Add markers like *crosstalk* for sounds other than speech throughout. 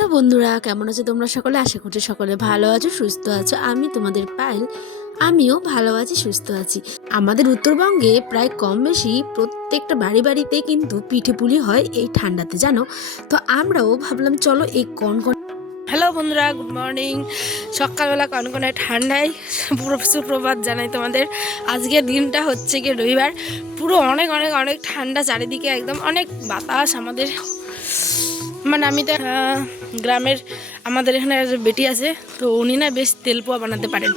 Hello বন্ধুরা, কেমন আছো তোমরা সকলে? আশা করছি সকলে ভালো আছো, সুস্থ আছো। আমি তোমাদের পায়েল, আমিও ভালো আছি, সুস্থ আছি। আমাদের উত্তরবঙ্গে প্রায় কম বেশি প্রত্যেকটা বাড়ি বাড়িতে কিন্তু পিঠে পুলি হয় এই ঠান্ডাতে, জানো? তো আমরাও ভাবলাম, চলো এই কন কন হ্যালো বন্ধুরা, গুড মর্নিং। সকালবেলা কনকনে ঠান্ডায় পুরো সুপ্রভাত জানাই তোমাদের। আজকের দিনটা হচ্ছে কি রবিবার। পুরো অনেক অনেক অনেক ঠান্ডা, চারিদিকে একদম অনেক বাতাস আমাদের মানে আমি তো গ্রামের, আমাদের এখানে বেটি আছে, তো উনি না বেশ তেল পোয়া বানাতে পারেন।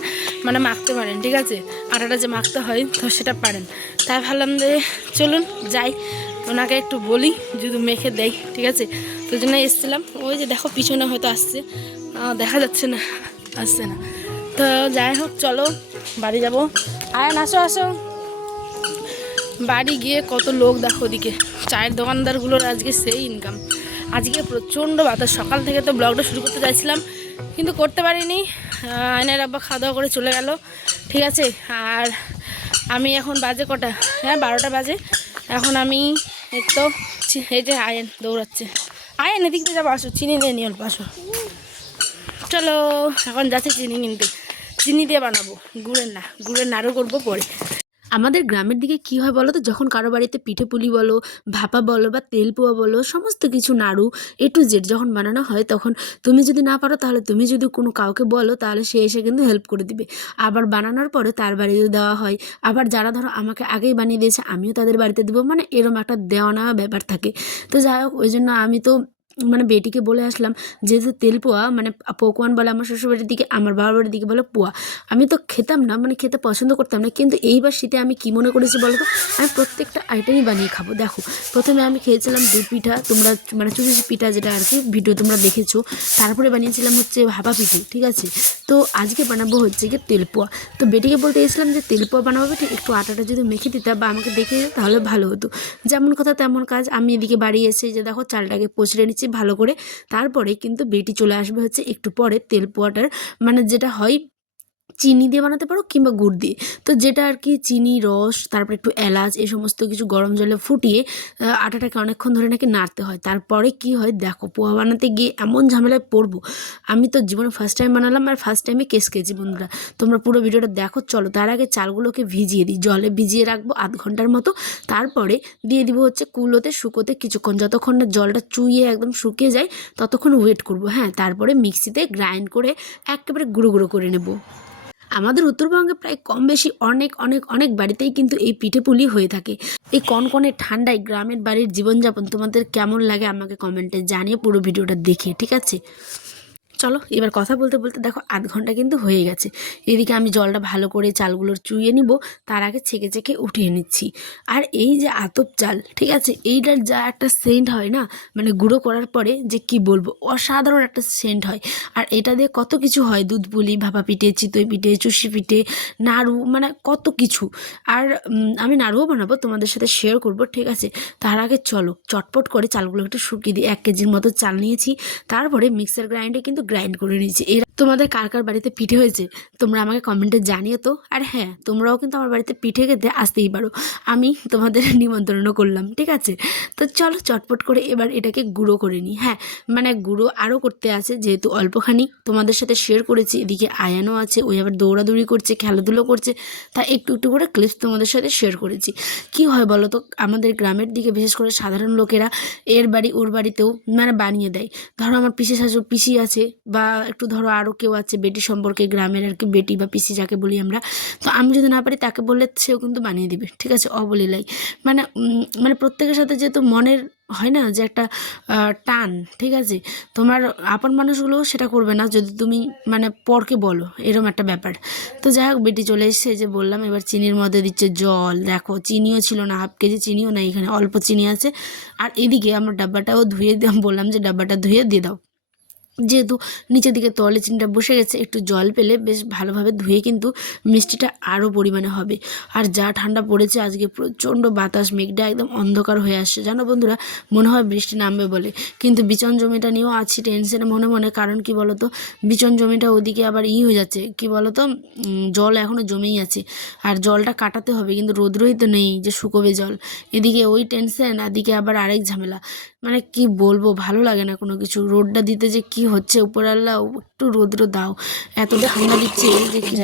মানে মাখতে পারেন, ঠিক আছে? আটাটা যে মাখতে হয়, তো সেটা পারেন। তাই ভাবলাম যে চলুন, যাই। ওনাকে একটু বলি, যদি মেখে দেয় ঠিক আছে? তো জন্য এসেছিলাম। ওই যে দেখো, পিছনে হয়তো আসছে। দেখা যাচ্ছে না, আসছে না। তো যাই হোক, চলো, বাড়ি যাব। আয়ান, আসো আসো। বাড়ি গিয়ে কত লোক দেখো ওদিকে। চায়ের দোকানদারগুলোর আজকে সেই ইনকাম আজকে প্রচণ্ড বাতাস। সকাল থেকে তো ব্লগটা শুরু করতে চাইছিলাম, কিন্তু করতে পারিনি। আয়নার আব্বা খাওয়া দাওয়া করে চলে গেল। ঠিক আছে, আর আমি এখন বাজে কটা? হ্যাঁ বারোটা বাজে। এখন আমি তো এই যে আয়ন দৌড়াচ্ছে। আয়ন, এদিক দিয়ে যাব, আসো, চিনি নিয়ে নিয়ে আসো। চলো, এখন যাচ্ছে চিনি কিনতে। চিনি দিয়ে বানাবো, গুড়ের না, গুড়ের নাড়ু করব পরে। আমাদের গ্রামের দিকে কি হয় বলো তো? যখন কারও বাড়িতে পিঠে পুলি বলো, ভাপা বলো বা তেল পোয়া বলো, সমস্ত কিছু নাড়ু এ টু জেড যখন বানানো হয় তখন তুমি যদি না পারো তাহলে তুমি যদি কোনো কাউকে বলো তাহলে সে এসে কিন্তু হেল্প করে দিবে। আবার বানানোর পরে তার বাড়িতে দেওয়া হয়। আবার যারা ধরো আমাকে আগেই বানিয়ে দিয়েছে, আমিও তাদের বাড়িতে দেবো। মানে এরম একটা দেওয়া নেওয়া ব্যাপার থাকে। তো যাই হোক, ওই জন্য আমি তো মানে বেটিকে বলে আসলাম যেহেতু তেল পোয়া মানে পকোয়ান বলে আমার শ্বশুরবাড়ির দিকে, আমার বাবার বাড়ির দিকে বলে পোয়া। আমি তো খেতাম না মানে খেতে পছন্দ করতাম না, কিন্তু এইবার শীতে আমি কি মনে করেছি বলো তো? আমি প্রত্যেকটা আইটেমই বানিয়ে খাব। দেখো, প্রথমে আমি খেয়েছিলাম দুধ পিঠা, তোমরা মানে চুষি পিঠা যেটা আর কি, ভিডিও তোমরা দেখেছ। তারপরে বানিয়েছিলাম হচ্ছে ভাপা পিঠে, ঠিক আছে? তো আজকে বানাবো হচ্ছে কি তেল পোয়া। তো বেটিকে বলতে এসেছিলাম যে, তেল পোয়া বানাবো ঠিক একটু আটাটা যদি মেখে দিতে বা আমাকে দেখে তাহলে ভালো হতো। যেমন কথা তেমন কাজ, আমি এদিকে বাড়ি এসে যে, দেখো চালটাকে পচড়ে নিচ্ছি ভালো করে। তারপরে কিন্তু বেটি চলে আসবে হচ্ছে একটু পরে তেল পোয়াটার। মানে যেটা হয় চিনি দিয়ে বানাতে পারো কিংবা গুড় দিয়ে। তো যেটা আর কি চিনি, রস, তারপর একটু এলাচ, এই সমস্ত কিছু গরম জলে ফুটিয়ে আটাটাকে অনেকক্ষণ ধরে নাকি নাড়তে হয়। তারপরে কি হয়, দেখো পোহা বানাতে গিয়ে এমন ঝামেলায় পড়ব। আমি তো জীবনে ফার্স্ট টাইম বানালাম আর ফার্স্ট টাইমে কেস খেয়েছি বন্ধুরা। তোমরা পুরো ভিডিওটা দেখো, চলো তার আগে চালগুলোকে ভিজিয়ে দিই। জলে ভিজিয়ে রাখব আধ ঘণ্টার মতো। তারপরে দিয়ে দিব হচ্ছে কুলোতে, শুকোতে কিছুক্ষণ। যতক্ষণ না জলটা চুইয়ে একদম শুকিয়ে যায়, ততক্ষণ ওয়েট করব। হ্যাঁ তারপরে মিক্সিতে গ্রাইন্ড করে একেবারে গুঁড়ো গুঁড়ো করে নেব। আমাদের উত্তরবঙ্গে প্রায় কম বেশি অনেক অনেক অনেক বাড়িতেই কিন্তু এই পিঠে পুলি হয়ে থাকে। এই কনকনে ঠান্ডায় গ্রামের বাড়ির জীবনযাপন তোমাদের কেমন লাগে আমাকে কমেন্টে জানিয়ে পুরো ভিডিওটা দেখে, ঠিক আছে? চলো এবার কথা বলতে বলতে দেখো আধ ঘণ্টা কিন্তু হয়ে গেছে। এদিকে আমি জলটা ভালো করে চালগুলোর চুইয়ে নিব, তার আগে ছেঁকে ছেঁকে উঠিয়ে নিচ্ছি। আর এই যে আতপ চাল, ঠিক আছে? এইটার যা একটা সেন্ট হয় না মানে গুঁড়ো করার পরে যে কি বলব, অসাধারণ একটা সেন্ট হয়। আর এটা দিয়ে কত কিছু হয়, দুধ পুলি, ভাপা পিঠে, চিতই পিঠে, চুষি পিঠে, নাড়ু মানে কত কিছু। আর আমি নাড়ুও বানাবো, তোমাদের সাথে শেয়ার করব, ঠিক আছে? তার আগে চলো, চটপট করে চালগুলো একটু শুকিয়ে দিই এক কেজির মতো চাল নিয়েছি। তারপরে মিক্সার গ্রাইন্ডে কিন্তু গ্রাইন্ড করে নিয়েছি। এর তোমাদের কার কার বাড়িতে পিঠে হয়েছে? তোমরা আমাকে কমেন্টে জানিও তো। আর হ্যাঁ তোমরাও কিন্তু আমার বাড়িতে পিঠে খেতে আসতেই পারো। আমি তোমাদের *laughs* নিমন্ত্রণও করলাম, ঠিক আছে? তো চলো চটপট করে এবার এটাকে গুঁড়ো করে নিই। হ্যাঁ মানে গুঁড়ো আরও করতে আছে, যেহেতু অল্পখানি। তোমাদের সাথে শেয়ার করেছি, এদিকে আয়ানও আছে, ওই আবার দৌড়াদৌড়ি করছে, খেলাধুলো করছে। তাই একটু একটু করে ক্লিপস তোমাদের সাথে শেয়ার করেছি। কি হয় বলো তো, আমাদের গ্রামের দিকে বিশেষ করে সাধারণ লোকেরা এর বাড়ি, ওর বাড়িতেও মানে বানিয়ে দেয়। ধরো আমার পিসি শাশুড় পিসি আছে, বা একটু ধরো আরও কেউ আছে বেটি সম্পর্কে, গ্রামের আর কি বেটি বা পিসি যাকে বলি আমরা, তো আমি যদি না পারি তাকে বললে সেও কিন্তু বানিয়ে দিবে, ঠিক আছে? অবলীলাই। মানে মানে প্রত্যেকের সাথে যেহেতু মনের হয় না যে একটা টান, ঠিক আছে? তোমার আপন মানুষগুলো সেটা করবে না যদি তুমি মানে পরকে বলো, এরম একটা ব্যাপার। তো যাই হোক, বেটি চলে এসেছে যে বললাম, এবার চিনির মধ্যে দিচ্ছে জল। দেখো, চিনিও ছিল না, হাফ কেজি চিনিও না এখানে, অল্প চিনি আছে। আর এদিকে আমার ডাব্বাটাও ধুয়ে বললাম যে ডাব্বাটা ধুয়ে দিয়ে দাও। যেহেতু নিচের দিকে তলে চিনিটা বসে গেছে, একটু জল পেলে বেশ ভালোভাবে ধুয়ে কিন্তু মিষ্টিটা আরও পরিমাণে হবে। আর যা ঠান্ডা পড়েছে আজকে প্রচণ্ড বাতাস, মেঘটা একদম অন্ধকার হয়ে আসছে। জানো বন্ধুরা, মনে হয় বৃষ্টি নামবে বলে। কিন্তু বিচন জমিটা নিয়েও আছি টেনশনে মনে মনে, কারণ কি বলতো, বিচন জমিটা ওদিকে আবার ই হয়ে যাচ্ছে, কি বলতো জল এখনও জমেই আছে। আর জলটা কাটাতে হবে, কিন্তু রোদ্রই তো নেই যে শুকোবে জল। এদিকে ওই টেনশন, এদিকে আবার আরেক ঝামেলা। মানে কি বলব ভালো লাগে না কোনো কিছু। রোদটা দিতে যে কি হচ্ছে উপরাল্লা একটু রোদ্র দাও। এত ঠান্ডা দিচ্ছে যে কি।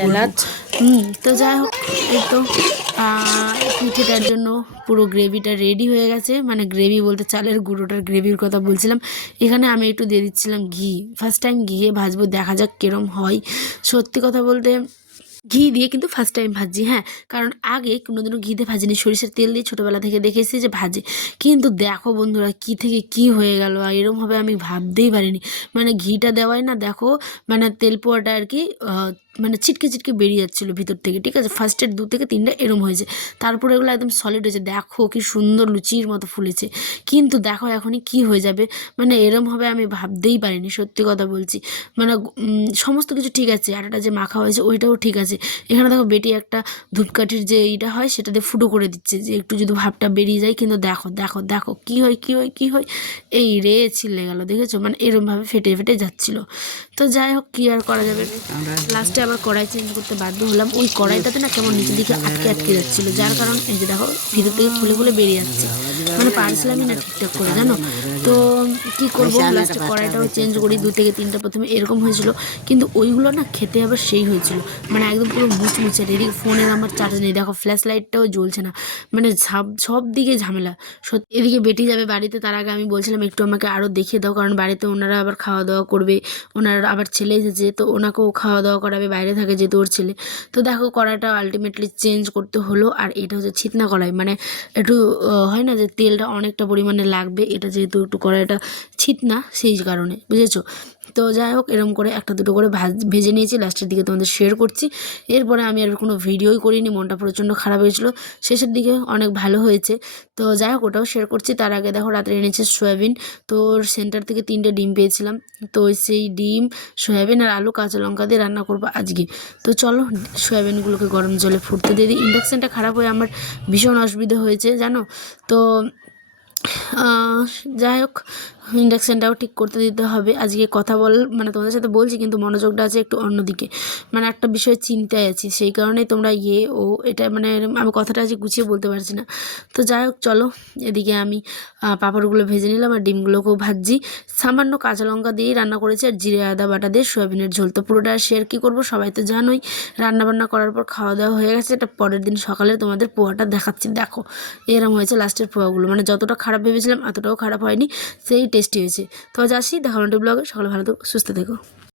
হুম তো যাই হোক এই তো পিঠেটার জন্য পুরো গ্রেভিটা রেডি হয়ে গেছে। মানে গ্রেভি বলতে চালের গুঁড়োটার গ্রেভির কথা বলছিলাম। এখানে আমি একটু দিয়ে দিচ্ছিলাম ঘি। ফার্স্ট টাইম ঘিয়ে ভাজবো দেখা যাক কিরম হয়। সত্যি কথা বলতে ঘি দিয়ে কিন্তু ফার্স্ট টাইম ভাজি হ্যাঁ। কারণ আগে কোনোদিনও ঘি দিয়ে ভাজিনি, সরিষার তেল দিয়ে ছোটোবেলা থেকে দেখেছি যে ভাজে। কিন্তু দেখো বন্ধুরা কি থেকে কি হয়ে গেল, আর এরম হবে আমি ভাবতেই পারিনি। মানে ঘিটা দেওয়াই না, দেখো মানে তেল পোয়াটা আর কি মানে ছিটকে ছিটকে বেরিয়ে যাচ্ছিল ভিতর থেকে ঠিক আছে? ফার্স্টের দু থেকে তিনটা এরম হয়েছে। তারপরে এগুলো একদম সলিড হয়েছে। দেখো কি সুন্দর লুচির মতো ফুলেছে। কিন্তু দেখো এখনই কি হয়ে যাবে? মানে এরম হবে আমি ভাবতেই পারিনি সত্যি কথা বলছি। মানে সমস্ত কিছু ঠিক আছে। আটাটা যে মাখা হয়েছে ওইটাও ঠিক আছে। এখানে দেখো বেটি একটা ধূপকাঠির যে এইটা হয় সেটা দিয়ে ফুটো করে দিচ্ছে যে একটু যদি ভাবটা বেরিয়ে যায়। কিন্তু দেখো দেখো দেখো কি হয় কি হয় কি হয়? এই রে ছিলে গেল দেখেছ? মানে এরমভাবে ফেটে ফেটে যাচ্ছিল। তো যাই হোক কি আর করা যাবে? লাস্টে আবার কড়াই চেঞ্জ করতে বাধ্য হলাম। ওই কড়াইটাতে না কেমন নিচের দিকে আটকে আটকে যাচ্ছিল। যার কারণ এই যে দেখো ভিতর থেকে খুলে ফুলে বেরিয়ে যাচ্ছে। মানে পারছিলামই না ঠিকঠাক করে, জানো? তো কি করব? লাস্টে কড়াইটাও চেঞ্জ করি দু থেকে তিনটা প্রথমে এরকম হয়েছিল। কিন্তু ওইগুলো না খেতে আবার সেই হয়েছিল। মানে একদম পুরো মুচমুচে এদিকে ফোনের আমার চার্জ নেই। দেখো ফ্ল্যাশ লাইটটাও জ্বলছে না। মানে সব সব দিকে ঝামেলা। সত্যি এদিকে বেটি যাবে বাড়িতে তার আগে আমি বলছিলাম একটু আমাকে আরও দেখিয়ে দাও কারণ বাড়িতে ওনারা আবার খাওয়া দাওয়া করবে। ওনার আবার ছেলে এসেছে তো ওনাকেও খাওয়া দাওয়া করাবে বাইরে থাকে যেহেতু ওর ছেলে। তো দেখো কড়াইটা আলটিমেটলি চেঞ্জ করতে হলো আর এটা হচ্ছে ছিতনা কড়াই। মানে একটু হয় না যে তেলটা অনেকটা পরিমাণে লাগবে এটা যেহেতু একটু কড়াইটা ছিতনা সেই কারণে, বুঝেছ? তো যাই হোক এরকম করে একটা দুটো করে ভাজ নিয়েছি লাস্টের দিকে তোমাদের শেয়ার করছি। এরপরে আমি আর কোনো ভিডিওই করিনি, মনটা প্রচণ্ড খারাপ হয়েছিল। শেষের দিকে অনেক ভালো হয়েছে। তো যাই হোক, ওটাও শেয়ার করছি। তার আগে দেখো, রাত্রে এনেছে সয়াবিন। তো সেন্টার থেকে তিনটে ডিম পেয়েছিলাম। তো সেই ডিম, সয়াবিন আর আলু, কাঁচা লঙ্কা দিয়ে রান্না করব আজকে। তো চলো, সয়াবিনগুলোকে গরম জলে ফুটতে দিয়ে দিই। ইন্ডাকশানটা খারাপ হয়ে আমার ভীষণ অসুবিধা হয়েছে, জানো? তো যাই হোক ইন্ডাকশানটাও ঠিক করতে দিতে হবে। আজকে কথা বল মানে তোমাদের সাথে বলছি, কিন্তু মনোযোগটা আছে একটু অন্যদিকে। মানে একটা বিষয়ে চিন্তায় আছি, সেই কারণেই তোমরা ইয়ে ও, এটা মানে আমি কথাটা আজকে গুছিয়ে বলতে পারছি না। তো যাই হোক, চলো, এদিকে আমি পাঁপড়গুলো ভেজে নিলাম আর ডিমগুলোকেও ভাজছি। সামান্য কাঁচা লঙ্কা দিয়েই রান্না করেছি আর জিরে আদা বাটা দিয়ে সয়াবিনের ঝোল। তো পুরোটা শেয়ার কী করব, সবাই তো জানোই রান্না বান্না করার পর খাওয়া দাওয়া হয়ে গেছে। এটা পরের দিন সকালে তোমাদের পোয়াটা দেখাচ্ছি। দেখো, এরম হয়েছে লাস্টের পোয়াগুলো মানে যতটা খারাপ ভেবেছিলাম, এতটাও খারাপ হয়নি। সেই টেস্টি হয়েছে। তো যাচ্ছি দেখো ব্লগে সকলে ভালো সুস্থ থেকো।